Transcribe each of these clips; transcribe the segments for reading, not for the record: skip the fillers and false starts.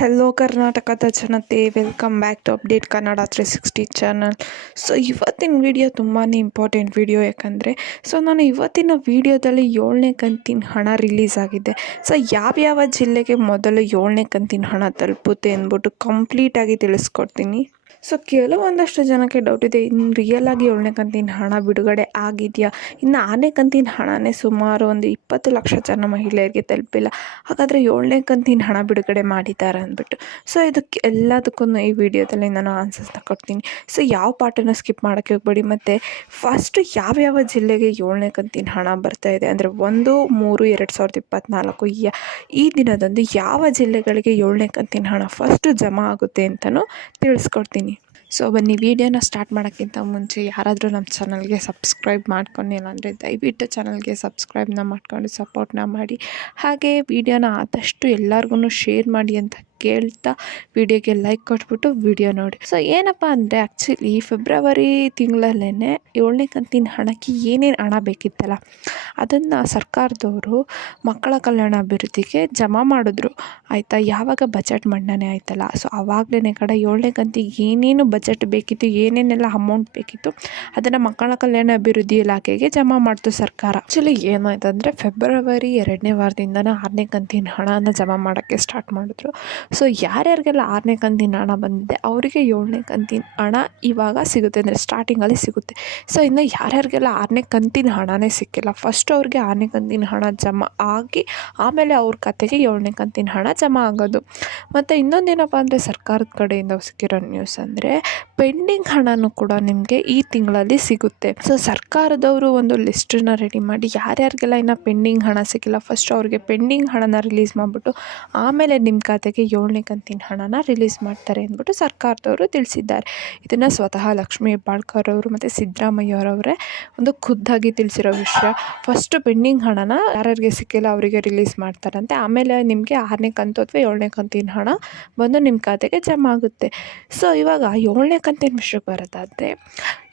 Hello ಕರ್ನಾಟಕದ ಜನತೆ, welcome back to update Kannada 360 channel. So ಇವತ್ತಿನ ವಿಡಿಯೋ ತುಂಬಾ ಇಂಪಾರ್ಟೆಂಟ್ ವಿಡಿಯೋ. ಯಾಕಂದರೆ ನಾನು ಇವತ್ತಿನ ವಿಡಿಯೋದಲ್ಲಿ 7ನೇ ಕಂತಿನ ಹಣ ರಿಲೀಸ್ ಆಗಿದೆ. ಸೊ ಯಾವ್ಯಾವ ಜಿಲ್ಲೆಗೆ ಮೊದಲು 7ನೇ ಕಂತಿನ ಹಣ ತಲುಪುತ್ತೆ ಅಂದ್ಬಿಟ್ಟು ಕಂಪ್ಲೀಟಾಗಿ ತಿಳಿಸ್ಕೊಡ್ತೀನಿ. ಸೊ ಕೆಲವೊಂದಷ್ಟು ಜನಕ್ಕೆ ಡೌಟ್ ಇದೆ, ಇನ್ನು ರಿಯಲ್ ಆಗಿ 7ನೇ ಕಂತಿನ ಹಣ ಬಿಡುಗಡೆ ಆಗಿದೆಯಾ? ಇನ್ನು 6ನೇ ಕಂತಿನ ಹಣನೇ ಸುಮಾರು ಒಂದು 20 ಲಕ್ಷ ಜನ ಮಹಿಳೆಯರಿಗೆ ತಲುಪಿಲ್ಲ. ಹಾಗಾದರೆ 7ನೇ ಕಂತಿನ ಹಣ ಬಿಡುಗಡೆ ಮಾಡಿದ್ದಾರೆ ಅಂದ್ಬಿಟ್ಟು. ಸೊ ಇದಕ್ಕೆ ಎಲ್ಲದಕ್ಕೂ ಈ ವಿಡಿಯೋದಲ್ಲಿ ನಾನು ಆನ್ಸರ್ಸ್ನ ಕೊಡ್ತೀನಿ. ಸೊ ಯಾವ ಪಾರ್ಟನ್ನು ಸ್ಕಿಪ್ ಮಾಡೋಕ್ಕೆ ಹೋಗ್ಬೇಡಿ. ಮತ್ತು ಫಸ್ಟು ಯಾವ್ಯಾವ ಜಿಲ್ಲೆಗೆ 7ನೇ ಕಂತಿನ ಹಣ ಬರ್ತಾ ಇದೆ ಅಂದರೆ 1/3/2024 ಈ ದಿನದಂದು ಯಾವ ಜಿಲ್ಲೆಗಳಿಗೆ 7ನೇ ಕಂತಿನ ಹಣ ಫಸ್ಟು ಜಮಾ ಆಗುತ್ತೆ ಅಂತಲೂ ತಿಳಿಸ್ಕೊಡ್ತೀನಿ. ಸೊ ಬನ್ನಿ, ವಿಡಿಯೋನ ಸ್ಟಾರ್ಟ್ ಮಾಡೋಕ್ಕಿಂತ ಮುಂಚೆ ಯಾರಾದರೂ ನಮ್ಮ ಚಾನಲ್ಗೆ ಸಬ್ಸ್ಕ್ರೈಬ್ ಮಾಡ್ಕೊಂಡಿಲ್ಲ ಅಂದರೆ ದಯವಿಟ್ಟು ಚಾನಲ್ಗೆ ಸಬ್ಸ್ಕ್ರೈಬ್ನ ಮಾಡ್ಕೊಂಡು ಸಪೋರ್ಟ್ನ ಮಾಡಿ. ಹಾಗೆ ವಿಡಿಯೋನ ಆದಷ್ಟು ಎಲ್ಲರಿಗೂ ಶೇರ್ ಮಾಡಿ ಅಂತ ಕೇಳ್ತಾ ವಿಡಿಯೋಗೆ ಲೈಕ್ ಕೊಟ್ಬಿಟ್ಟು ವಿಡಿಯೋ ನೋಡಿ. ಸೊ ಏನಪ್ಪ ಅಂದರೆ ಆ್ಯಕ್ಚುಲಿ ಫೆಬ್ರವರಿ ತಿಂಗಳಲ್ಲೇ 7ನೇ ಕಂತಿನ ಹಣಕ್ಕೆ ಏನೇನು ಹಣ ಬೇಕಿತ್ತಲ್ಲ ಅದನ್ನು ಸರ್ಕಾರದವರು ಮಕ್ಕಳ ಕಲ್ಯಾಣ ಅಭಿವೃದ್ಧಿಗೆ ಜಮಾ ಮಾಡಿದ್ರು. ಆಯಿತಾ? ಯಾವಾಗ ಬಜೆಟ್ ಮಂಡನೆ ಆಯ್ತಲ್ಲ, ಸೊ ಆವಾಗಲೇ 7ನೇ ಕಂತಿಗೆ ಏನೇನು ಬಜೆಟ್ ಬೇಕಿತ್ತು, ಏನೇನೆಲ್ಲ ಅಮೌಂಟ್ ಬೇಕಿತ್ತು ಅದನ್ನು ಮಕ್ಕಳ ಕಲ್ಯಾಣ ಅಭಿವೃದ್ಧಿ ಇಲಾಖೆಗೆ ಜಮಾ ಮಾಡ್ತು ಸರ್ಕಾರ. ಆ್ಯಕ್ಚುಲಿ ಏನಾಯ್ತು ಅಂದರೆ ಫೆಬ್ರವರಿ 2ನೇ ವಾರದಿಂದನೇ 6ನೇ ಕಂತಿನ ಹಣನ ಜಮಾ ಮಾಡೋಕ್ಕೆ ಸ್ಟಾರ್ಟ್ ಮಾಡಿದ್ರು. ಸೊ ಯಾರ್ಯಾರಿಗೆಲ್ಲ 6ನೇ ಕಂತಿನ ಹಣ ಬಂದಿದೆ ಅವರಿಗೆ 7ನೇ ಕಂತಿನ ಹಣ ಇವಾಗ ಸಿಗುತ್ತೆ, ಅಂದರೆ ಸ್ಟಾರ್ಟಿಂಗಲ್ಲಿ ಸಿಗುತ್ತೆ. ಸೊ ಇನ್ನು ಯಾರ್ಯಾರಿಗೆಲ್ಲ 6ನೇ ಕಂತಿನ ಹಣನೇ ಸಿಕ್ಕಿಲ್ಲ, ಫಸ್ಟ್ ಅವ್ರಿಗೆ 6ನೇ ಕಂತಿನ ಹಣ ಜಮಾ ಆಗಿ ಆಮೇಲೆ ಅವ್ರ ಖಾತೆಗೆ 7ನೇ ಕಂತಿನ ಹಣ ಜಮಾ ಆಗೋದು. ಮತ್ತು ಇನ್ನೊಂದೇನಪ್ಪ ಅಂದರೆ ಸರ್ಕಾರದ ಕಡೆಯಿಂದ ಸಿಕ್ಕಿರೋ ನ್ಯೂಸ್ ಅಂದರೆ ಪೆಂಡಿಂಗ್ ಹಣನೂ ಕೂಡ ನಿಮಗೆ ಈ ತಿಂಗಳಲ್ಲಿ ಸಿಗುತ್ತೆ. ಸೊ ಸರ್ಕಾರದವರು ಒಂದು ಲಿಸ್ಟನ್ನ ರೆಡಿ ಮಾಡಿ ಯಾರ್ಯಾರಿಗೆಲ್ಲ ಇನ್ನು ಪೆಂಡಿಂಗ್ ಹಣ ಸಿಕ್ಕಿಲ್ಲ ಫಸ್ಟ್ ಅವ್ರಿಗೆ ಪೆಂಡಿಂಗ್ ಹಣನ ರಿಲೀಸ್ ಮಾಡಿಬಿಟ್ಟು ಆಮೇಲೆ ನಿಮ್ಮ ಖಾತೆಗೆ 7ನೇ ಕಂತಿನ ಹಣನ ರಿಲೀಸ್ ಮಾಡ್ತಾರೆ ಅಂದ್ಬಿಟ್ಟು ಸರ್ಕಾರದವರು ತಿಳಿಸಿದ್ದಾರೆ. ಇದನ್ನು ಸ್ವತಃ ಲಕ್ಷ್ಮೀ ಹೆಬ್ಬಾಳ್ಕರ್ ಅವರು ಮತ್ತು ಸಿದ್ದರಾಮಯ್ಯವರವರೇ ಒಂದು ಖುದ್ದಾಗಿ ತಿಳಿಸಿರೋ ವಿಷಯ. ಫಸ್ಟು ಪೆಂಡಿಂಗ್ ಹಣನ ಯಾರ್ಯಾರಿಗೆ ಸಿಕ್ಕಿಲ್ಲ ಅವರಿಗೆ ರಿಲೀಸ್ ಮಾಡ್ತಾರಂತೆ, ಆಮೇಲೆ ನಿಮಗೆ 6ನೇ ಕಂತು ಅಥವಾ 7ನೇ ಕಂತಿನ ಹಣ ಬಂದು ನಿಮ್ಮ ಖಾತೆಗೆ ಜಮಾ ಆಗುತ್ತೆ. ಸೊ ಇವಾಗ 7ನೇ ಕಂತಿನ ವಿಷಯಕ್ಕೆ ಬರೋದಾದರೆ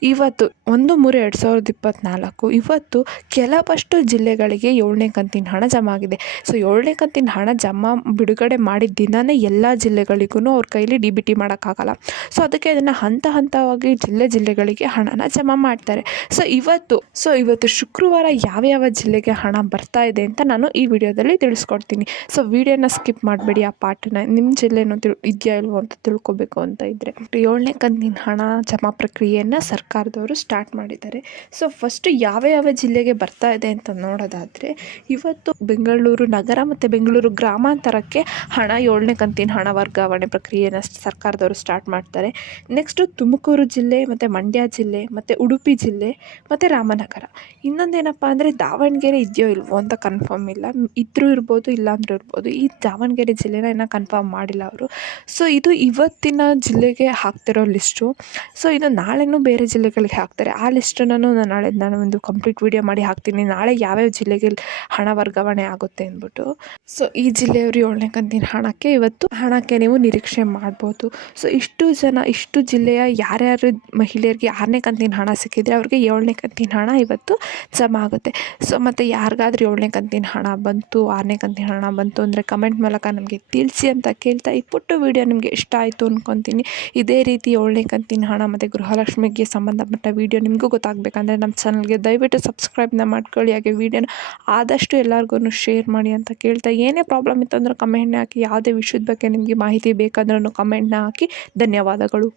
ಇವತ್ತು 1/3/2024 ಇವತ್ತು ಕೆಲವಷ್ಟು ಜಿಲ್ಲೆಗಳಿಗೆ 7ನೇ ಕಂತಿನ ಹಣ ಜಮಾ ಆಗಿದೆ. ಸೊ 7ನೇ ಕಂತಿನ ಹಣ ಜಮಾ ಬಿಡುಗಡೆ ಮಾಡಿದ ದಿನವೇ ಎಲ್ಲ ಜಿಲ್ಲೆಗಳಿಗೂ ಅವ್ರ ಕೈಲಿ DBT ಮಾಡೋಕ್ಕಾಗಲ್ಲ. ಸೊ ಅದಕ್ಕೆ ಅದನ್ನು ಹಂತವಾಗಿ ಜಿಲ್ಲೆಗಳಿಗೆ ಹಣನ ಜಮಾ ಮಾಡ್ತಾರೆ. ಸೊ ಇವತ್ತು ಶುಕ್ರವಾರ ಯಾವ್ಯಾವ ಜಿಲ್ಲೆಗೆ ಹಣ ಬರ್ತಾ ಇದೆ ಅಂತ ನಾನು ಈ ವಿಡಿಯೋದಲ್ಲಿ ತಿಳಿಸ್ಕೊಡ್ತೀನಿ. ಸೊ ವಿಡಿಯೋನ ಸ್ಕಿಪ್ ಮಾಡಬೇಡಿ. ಆ ಪಾರ್ಟನ್ನ ನಿಮ್ಮ ಜಿಲ್ಲೆನೂ ಇದೆಯಾ ಇಲ್ವೋ ಅಂತ ತಿಳ್ಕೊಬೇಕು ಅಂತ ಇದ್ದರೆ 7ನೇ ಕಂತಿನ ಹಣ ಜಮಾ ಪ್ರಕ್ರಿಯೆಯನ್ನು ಸರ್ಕಾರದವರು ಸ್ಟಾರ್ಟ್ ಮಾಡಿದ್ದಾರೆ. ಸೊ ಫಸ್ಟು ಯಾವ ಜಿಲ್ಲೆಗೆ ಬರ್ತಾ ಇದೆ ಅಂತ ನೋಡೋದಾದರೆ ಇವತ್ತು ಬೆಂಗಳೂರು ನಗರ ಮತ್ತು ಬೆಂಗಳೂರು ಗ್ರಾಮಾಂತರಕ್ಕೆ ಹಣ 7ನೇ ಕಂತಿನ ಹಣ ವರ್ಗಾವಣೆ ಪ್ರಕ್ರಿಯೆಯನ್ನು ಸರ್ಕಾರದವರು ಸ್ಟಾರ್ಟ್ ಮಾಡ್ತಾರೆ. ನೆಕ್ಸ್ಟು ತುಮಕೂರು ಜಿಲ್ಲೆ ಮತ್ತು ಮಂಡ್ಯ ಜಿಲ್ಲೆ ಮತ್ತು ಉಡುಪಿ ಜಿಲ್ಲೆ ಮತ್ತು ರಾಮನಗರ. ಇನ್ನೊಂದೇನಪ್ಪ ಅಂದರೆ ದಾವಣಗೆರೆ ಇದೆಯೋ ಇಲ್ವೋ ಅಂತ ಕನ್ಫರ್ಮ್ ಇಲ್ಲ, ಇದ್ರೂ ಇರ್ಬೋದು ಇಲ್ಲಾಂದ್ರೂ ಇರ್ಬೋದು. ಈ ದಾವಣಗೆರೆ ಜಿಲ್ಲೆನ ಇನ್ನೂ ಕನ್ಫರ್ಮ್ ಮಾಡಿಲ್ಲ ಅವರು. ಸೊ ಇದು ಇವತ್ತಿನ ಜಿಲ್ಲೆಗೆ ಹಾಕ್ತಿರೋ ಲಿಸ್ಟು. ಸೊ ಇದು ನಾಳೆನೂ ಬೇರೆ ಜಿಲ್ಲೆಗಳಿಗೆ ಹಾಕ್ತಾರೆ. ಆ ಲಿಸ್ಟನ್ನು ನಾನು ಒಂದು ಕಂಪ್ಲೀಟ್ ವಿಡಿಯೋ ಮಾಡಿ ಹಾಕ್ತೀನಿ, ನಾಳೆ ಯಾವ್ಯಾವ ಜಿಲ್ಲೆಗೆ ಹಣ ವರ್ಗಾವಣೆ ಆಗುತ್ತೆ ಅಂದ್ಬಿಟ್ಟು. ಸೊ ಈ ಜಿಲ್ಲೆಯವರು 7ನೇ ಕಂತಿನ ಹಣಕ್ಕೆ ನೀವು ನಿರೀಕ್ಷೆ ಮಾಡ್ಬೋದು. ಸೊ ಇಷ್ಟು ಜಿಲ್ಲೆಯ ಯಾರ್ಯಾರು ಮಹಿಳೆಯರಿಗೆ 6ನೇ ಕಂತಿನ ಹಣ ಸಿಕ್ಕಿದ್ರೆ ಅವ್ರಿಗೆ 7ನೇ ಕಂತಿನ ಹಣ ಇವತ್ತು ಜಮಾ ಆಗುತ್ತೆ. ಸೊ ಮತ್ತು ಯಾರಿಗಾದ್ರೂ 7ನೇ ಕಂತಿನ ಹಣ ಬಂತು, 6ನೇ ಕಂತಿನ ಹಣ ಬಂತು ಅಂದರೆ ಕಮೆಂಟ್ ಮೂಲಕ ನಮಗೆ ತಿಳಿಸಿ ಅಂತ ಕೇಳ್ತಾ ಈ ಪುಟ್ಟ ವಿಡಿಯೋ ನಿಮಗೆ ಇಷ್ಟ ಆಯಿತು ಅಂದ್ಕೊತೀನಿ. ಇದೇ ರೀತಿ 7ನೇ ಕಂತಿನ ಹಣ ಮತ್ತು ಗೃಹಲಕ್ಷ್ಮಿಗೆ ಸಂಬಂಧಪಟ್ಟ ವಿಡಿಯೋ ನಿಮಗೂ ಗೊತ್ತಾಗಬೇಕಂದ್ರೆ ನಮ್ಮ ಚಾನಲ್ಗೆ ದಯವಿಟ್ಟು ಸಬ್ಸ್ಕ್ರೈಬ್ನ ಮಾಡ್ಕೊಳ್ಳಿ. ಹಾಗೆ ವಿಡಿಯೋನ ಆದಷ್ಟು ಎಲ್ಲರಿಗೂ ಶೇರ್ ಮಾಡಿ ಅಂತ ಕೇಳ್ತಾ, ಏನೇ ಪ್ರಾಬ್ಲಮ್ ಇತ್ತು ಅಂದರೆ ಕಮೆಂಟ್ನ ಹಾಕಿ, ಯಾವುದೇ ವಿಷಯದ ಬಗ್ಗೆ ನಿಮಗೆ ಮಾಹಿತಿ ಬೇಕಂದ್ರೂ ಕಮೆಂಟ್ನ ಹಾಕಿ. ಧನ್ಯವಾದಗಳು.